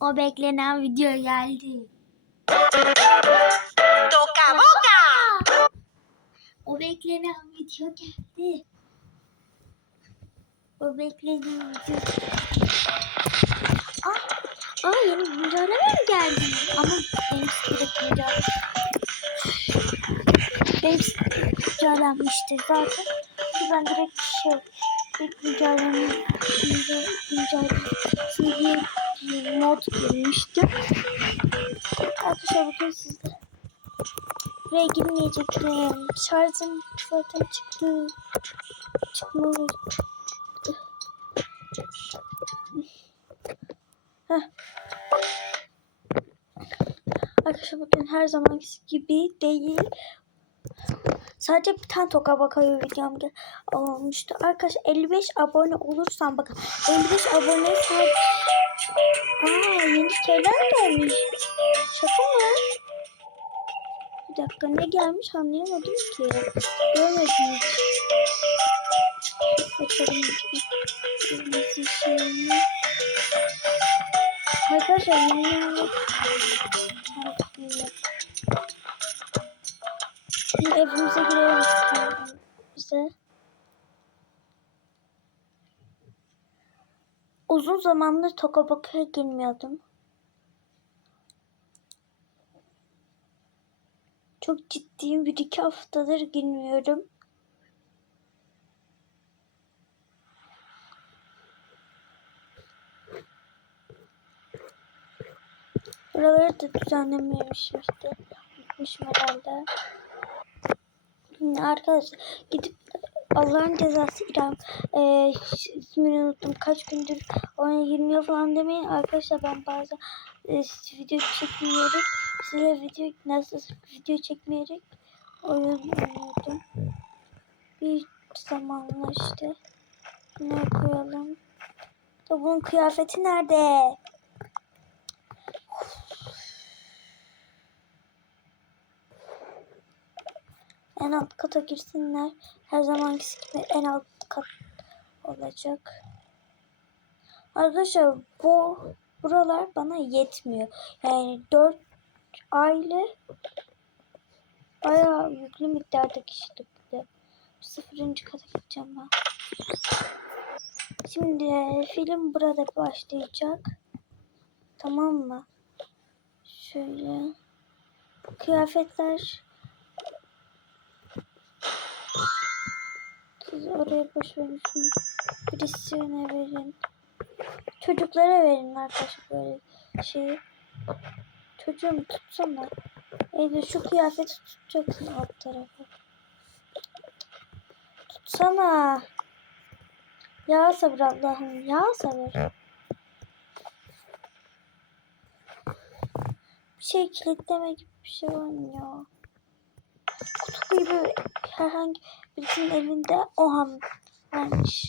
o beklenen video geldi. Toca boca. O beklenen video geldi. O beklenen video. Aa, aa yeni güncelleme mi geldi? Ama benim direkt güncelleme. Benim güncellenmişti zaten. Ben direkt şey ilk güncelleme güncelleme diye mod girmiştim. Arkadaşlar bugün sizde buraya girmeyecektim. Şarjım zaten çıktı. Çıkmalı. Heh. Arkadaşlar bugün her zamanki gibi değil. Sadece bir tane toka bakıyor videom olmuştu. Arkadaşlar 55 abone olursam bakın 55 abone sadece Aa yeni şeyler gelmiş. Şaka mı? Bir dakika ne gelmiş anlayamadım ki. Görmedim hiç. Şeyini. Arkadaşlar yeni Tokabaka'ya girmiyordum. Çok ciddiyim. Bir iki haftadır girmiyorum. Buraları da düzenlememişim işte. Unutmuşum herhalde. Arkadaşlar gidip Allah'ın cezası İrem. Ee, ismini unuttum. Kaç gündür ona girmiyor falan demeyin. Arkadaşlar ben bazen e, video çekmeyerek size video nasıl video çekmeyerek oyun oynuyordum. Bir zamanla işte. Ne koyalım? Da bunun kıyafeti nerede? En alt kata girsinler. Her zamanki gibi en alt kat olacak. Arkadaşlar bu buralar bana yetmiyor. Yani 4 aile bayağı yüklü miktarda de. Sıfırıncı kata gideceğim ben. Şimdi film burada başlayacak. Tamam mı? Şöyle. Kıyafetler Siz oraya boş verin şunu. Birisine verin. Çocuklara verin arkadaşlar böyle şeyi. Çocuğum tutsana. Eylül şu kıyafeti tutacaksın alt tarafa. Tutsana. Ya sabır Allah'ım ya sabır. Bir şey kilitleme gibi bir şey var mı ya? Kutu gibi herhangi birisinin elinde o ham varmış.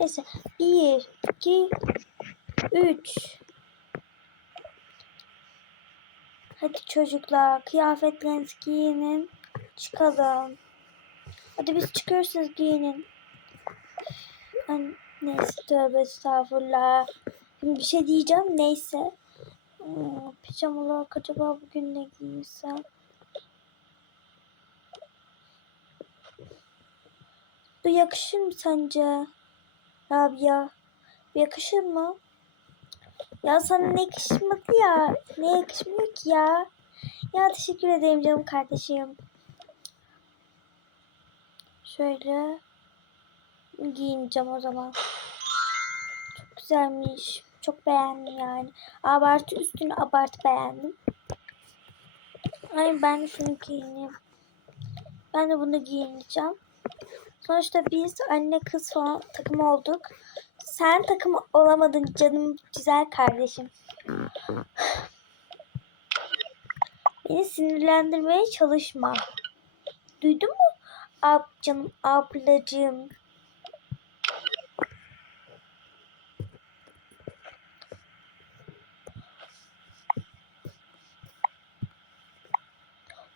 Neyse. Bir, iki, üç. Hadi çocuklar kıyafetlerinizi giyinin. Çıkalım. Hadi biz çıkıyorsunuz giyinin. Neyse tövbe estağfurullah. Bir şey diyeceğim neyse. Pijamalar acaba bugün ne giysem? Bu yakışır mı sence? Rabia. Bu yakışır mı? Ya sana ne yakışmadı ya? Ne yakışmıyor ki ya? Ya teşekkür ederim canım kardeşim. Şöyle giyineceğim o zaman. Çok güzelmiş. Çok beğendim yani. Abartı üstüne abartı beğendim. Ay ben de şunu giyineyim. Ben de bunu giyineceğim. Sonuçta biz anne kız falan takım olduk. Sen takım olamadın canım güzel kardeşim. Beni sinirlendirmeye çalışma. Duydun mu? Ab canım ablacığım.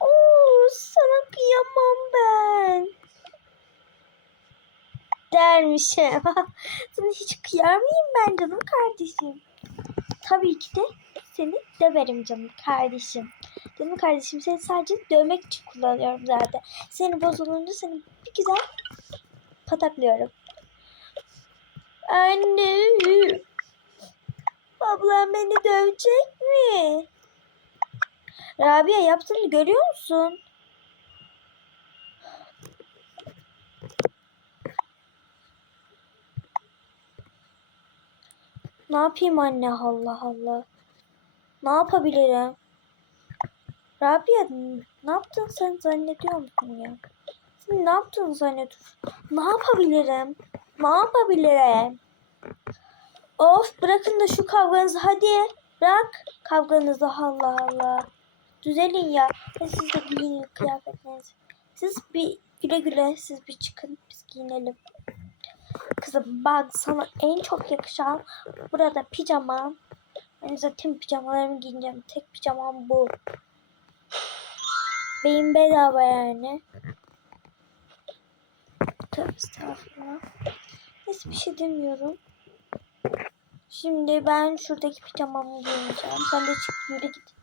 Oo, sana kıyamam ben. Dermişim. Sana hiç kıyar mıyım ben canım kardeşim? Tabii ki de seni döverim canım kardeşim. Canım kardeşim seni sadece dövmek için kullanıyorum zaten. Seni bozulunca seni bir güzel pataklıyorum. Anne. Ablam beni dövecek mi? Rabia yaptığını görüyor musun? Ne yapayım anne Allah Allah. Ne yapabilirim? Rabia ne yaptın sen zannediyor musun ya? Sen ne yaptın zannediyorsun? Ne yapabilirim? Ne yapabilirim? Of bırakın da şu kavganızı hadi. Bırak kavganızı Allah Allah. Düzelin ya. Hadi siz de giyin kıyafetlerinizi. Siz bir güle güle siz bir çıkın biz giyinelim. Kızım bak sana en çok yakışan burada pijama. Ben zaten pijamalarımı giyeceğim. Tek pijamam bu. Benim bedava yani. Tövbe estağfurullah. Neyse bir şey demiyorum. Şimdi ben şuradaki pijamamı giyeceğim. Sen de çık yürü git.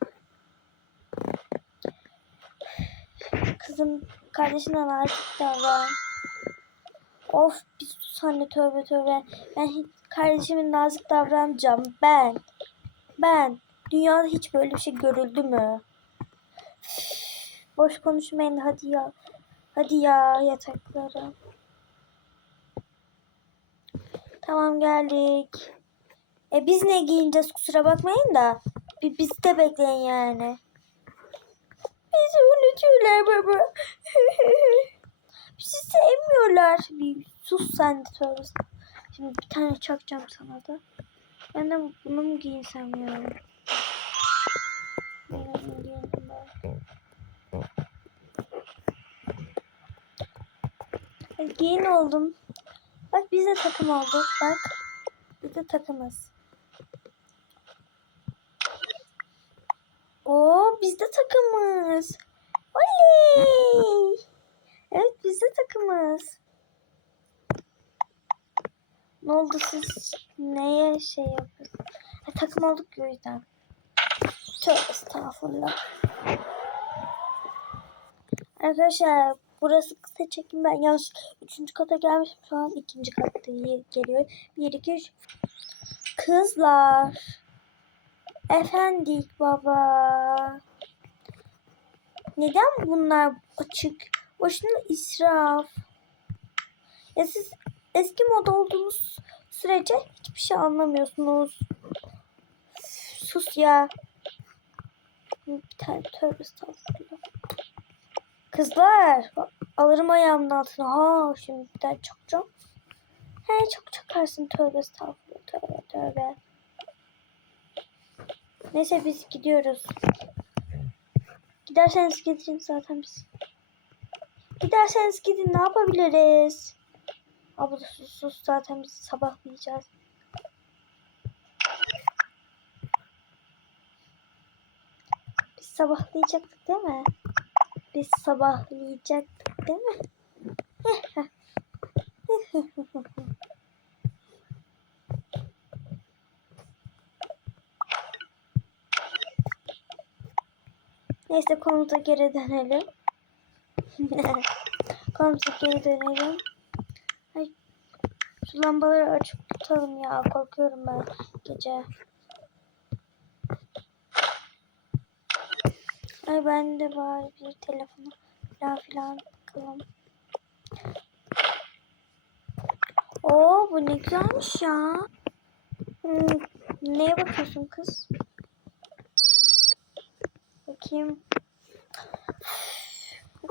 Kızım kardeşine nazik davran. Of bir anne tövbe tövbe. Ben hiç kardeşimin nazik davranacağım. Ben. Ben. Dünyada hiç böyle bir şey görüldü mü? Boş konuşmayın hadi ya. Hadi ya yataklara. Tamam geldik. E biz ne giyineceğiz kusura bakmayın da. Bir biz de bekleyin yani. Bizi unutuyorlar baba. Bizi sevmiyorlar. Bir sus sen de tövbe. Şimdi bir tane çakacağım sana da. Ben de bunu mu giyinsem ya? Hadi giyin oldum. Bak biz de takım olduk. Bak. Biz de takımız. Oo biz de takımız. Oley! Evet biz de takımız. Ne oldu siz neye şey yapıyorsunuz? Ha, takım olduk o yüzden. Tövbe estağfurullah. Arkadaşlar burası kısa çekim ben yanlış 3. kata gelmişim şu an 2. katta geliyor. 1 2 3 Kızlar. Efendik baba. Neden bunlar açık? Boşuna israf. Ya siz eski moda olduğunuz sürece hiçbir şey anlamıyorsunuz. Sus ya. Bir tane tövbe estağfurullah. Kızlar alırım ayağımın altına. Ha şimdi bir tane çakacağım. He çok çakarsın tövbe estağfurullah. Tövbe tövbe. Neyse biz gidiyoruz. Giderseniz gidin zaten biz. Giderseniz gidin ne yapabiliriz? Abla sus sus zaten biz sabahlayacağız. Biz sabahlayacaktık değil mi? Biz sabahlayacaktık değil mi? Neyse konumuza geri dönelim. konumuza geri dönelim. Lambaları açıp tutalım ya. Korkuyorum ben gece. Ay ben de var bir telefonu falan filan bakalım. Oo bu ne güzelmiş ya. Hmm, neye bakıyorsun kız? Bakayım.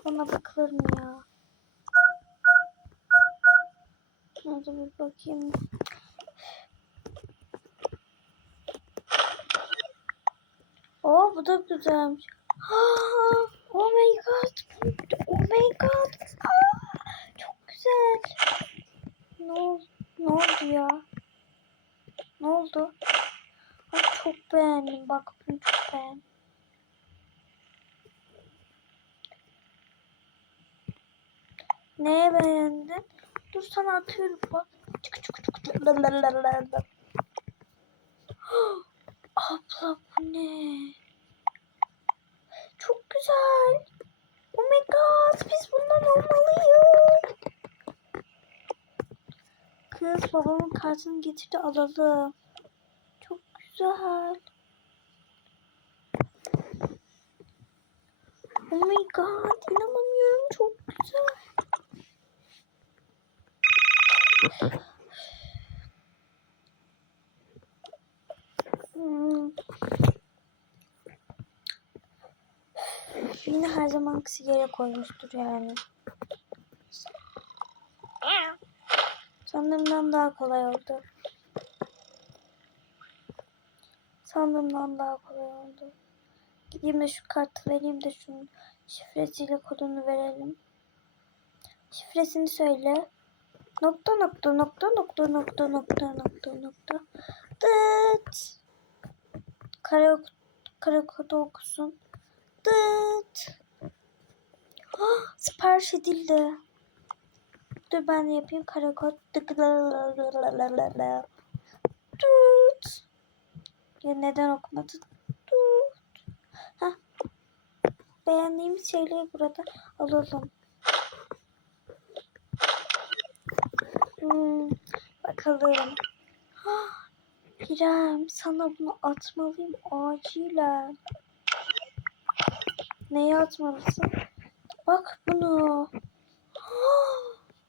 Ona bakılır mı ya? Hadi bir bakayım. Oo bu da güzelmiş. Ah, oh my god. Oh my god. Aa, çok güzel. Ne oldu? Ne oldu ya? Ne oldu? Ay çok beğendim. Bak bunu çok beğendim. Neye beğendin? Dur sana atıyorum bak. Çık çık çık çık. Lalalala. Abla bu ne? Çok güzel. Oh my god biz bundan olmalıyız. Kız babamın kartını getirdi alalım. Çok güzel. Oh my god inanamıyorum çok güzel. Hmm. Yine her zamankisi yere koymuştur yani. Sandığımdan daha kolay oldu. Sandığımdan daha kolay oldu. Gideyim de şu kartı vereyim de şunun şifresiyle kodunu verelim. Şifresini söyle. Nokta nokta nokta nokta nokta nokta nokta nokta. Dıt. Kare kodu okusun. Dıt. Ah, sipariş edildi. Dur ben yapayım kare kod. Dıkılalalalalalala. Tut. Ya neden okumadın? Tut. Heh. Beğendiğimiz şeyleri burada alalım. Bakalım. Ah, sana bunu atmalıyım acilen. Neyi atmalısın? Bak bunu.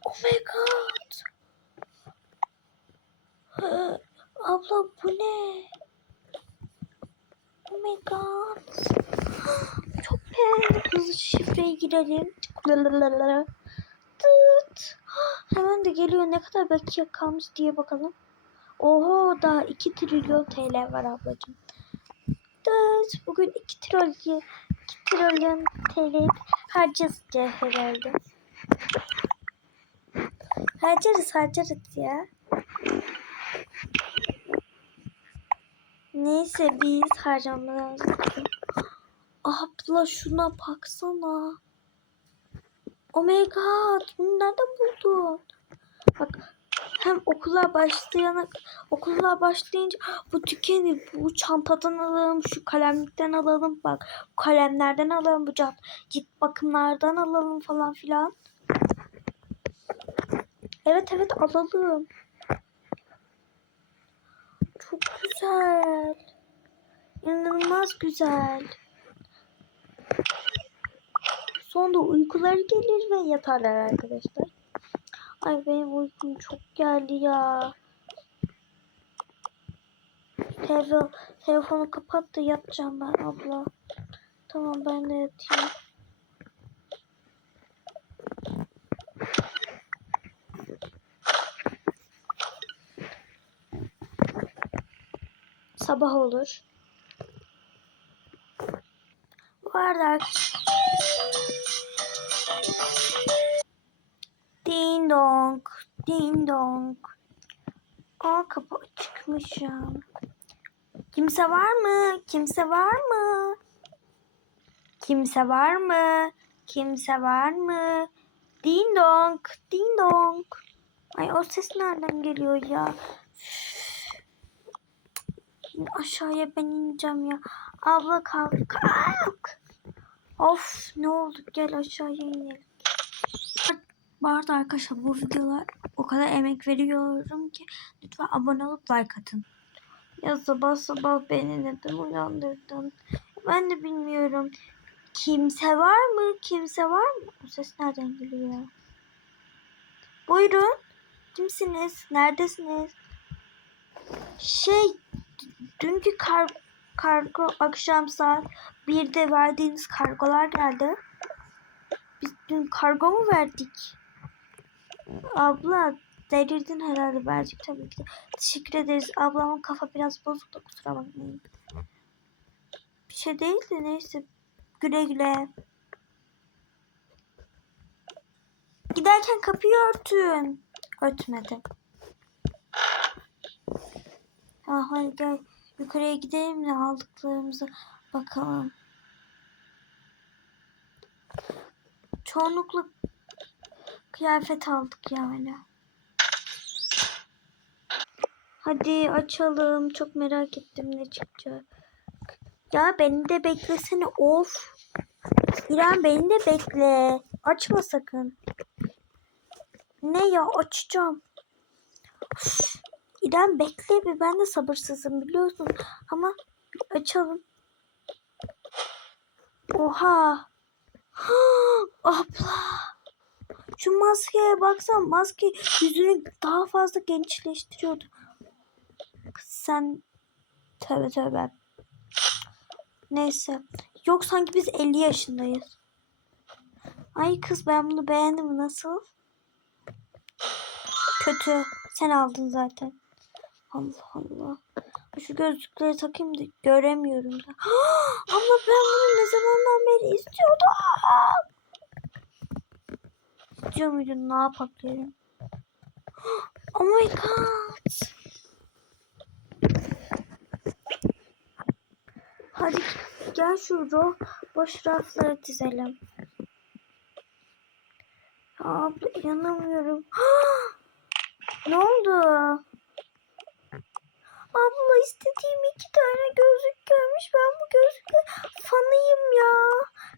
Oh my god. Abla bu ne? Oh my god. Çok beğendim. Hızlı şifreye girelim. Tıt. De geliyor. Ne kadar bakiye kalmış diye bakalım. Oho daha 2 trilyon TL var ablacığım. Tıt. Bugün 2 trilyon 2 trilyon TL harcayacağız herhalde. Harcarız harcarız ya. Neyse biz harcamamız. Abla şuna baksana. Oh my god. Bunu nereden buldun? Bak hem okula başlayana okula başlayınca bu tükenir. Bu çantadan alalım, şu kalemlikten alalım. Bak bu kalemlerden alalım, bu cilt, bakımlardan alalım falan filan. Evet evet alalım. Çok güzel. İnanılmaz güzel. Sonra uykuları gelir ve yatarlar arkadaşlar. Ay benim uykum çok geldi ya. Telefon, telefonu kapat da yatacağım ben abla. Tamam ben de yatayım. Sabah olur. Bu arada arkadaşlar Ding dong, ding dong. Aa kapı açıkmış ya. Kimse var mı? Kimse var mı? Kimse var mı? Kimse var mı? Ding dong, ding dong. Ay o ses nereden geliyor ya? Aşağıya ben ineceğim ya. Abla kalk, kalk. Of ne oldu gel aşağıya inelim. Bu arada arkadaşlar bu videolar o kadar emek veriyorum ki lütfen abone olup like atın. Ya sabah sabah beni neden uyandırdın? Ben de bilmiyorum. Kimse var mı? Kimse var mı? O ses nereden geliyor? Buyurun. Kimsiniz? Neredesiniz? Şey, dünkü kar kargo akşam saat 1'de verdiğiniz kargolar geldi. Biz dün kargo mu verdik? Abla delirdin herhalde verdik tabii ki. Teşekkür ederiz. Ablamın kafa biraz bozuk da kusura bakmayın. Bir şey değil de neyse. Güle güle. Giderken kapıyı örtün. Örtmedim. Ha, hadi gel. Yukarıya gidelim de aldıklarımızı bakalım. Çoğunlukla kıyafet aldık yani. Hadi açalım. Çok merak ettim ne çıkacak. Ya beni de beklesene. Of. İrem beni de bekle. Açma sakın. Ne ya açacağım. Üf, İrem bekle bir ben de sabırsızım biliyorsun. Ama açalım. Oha. Abla. Şu maskeye baksan maske yüzünü daha fazla gençleştiriyordu. Sen tövbe tövbe. Neyse. Yok sanki biz 50 yaşındayız. Ay kız ben bunu beğendim. Nasıl? Kötü. Sen aldın zaten. Allah Allah. Şu gözlükleri takayım da göremiyorum da. Ama ben bunu ne zamandan beri istiyordum. İstiyor muydun? Ne yapabilirim? Oh my god. Hadi gel şu ro- boş rafları dizelim. Ya abla inanamıyorum. ne oldu? Abla istediğim iki tane gözlük görmüş. Ben bu gözlükle fanıyım ya.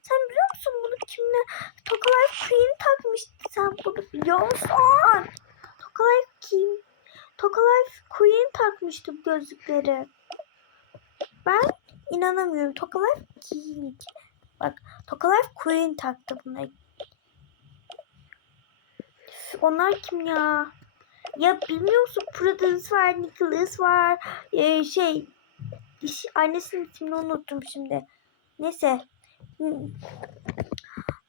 Sen biliyor musun bunu kimle? Tokalife Queen takmıştı. Sen bunu biliyor musun? Tokalife kim? Tokalife Queen takmıştı bu gözlükleri. Ben inanamıyorum. Tokalife King. Bak Tokalife Queen taktı buna. Üf, Onlar kim ya? Ya bilmiyor musun? Prudence var, Nicholas var. Ee, şey annesinin ismini unuttum şimdi. Neyse. Hmm.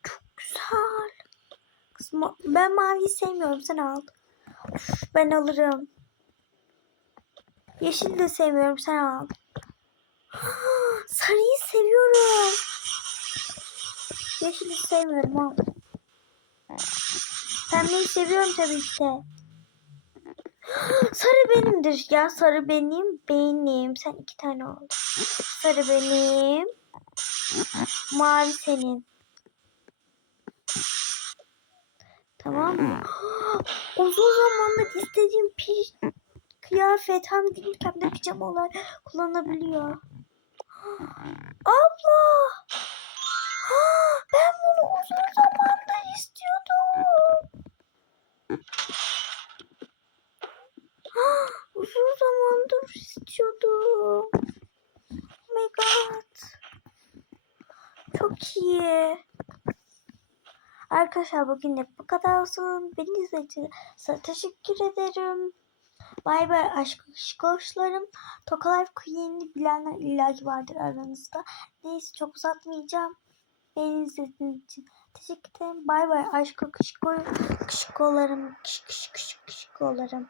Çok güzel. Kız, ben maviyi sevmiyorum. Sen al. Of, ben alırım. Yeşil de sevmiyorum. Sen al. Sarıyı seviyorum. Yeşili sevmiyorum. Al. Pembeyi seviyorum tabii ki de. Sarı benimdir ya. Sarı benim. Benim. Sen iki tane aldın. Sarı benim. Mavi senin. Tamam? Uzun zamandır istediğim pi kıyafet hem günlük hem de pijamalar kullanabiliyor. Abla! Ben bunu uzun zamandır istiyordum. Uzun zamandır istiyordum. Oh my god. Çok iyi. Arkadaşlar bugünlük bu kadar olsun. Beni izlediğiniz teşekkür ederim. Bay bay aşk koşlarım. Tokalife Queen'i bilenler illaki vardır aranızda. Neyse çok uzatmayacağım. Beni izlediğiniz için teşekkür ederim. Bay bay aşk kışkolarım. Kışkolarım. Kış kış kış kışkolarım.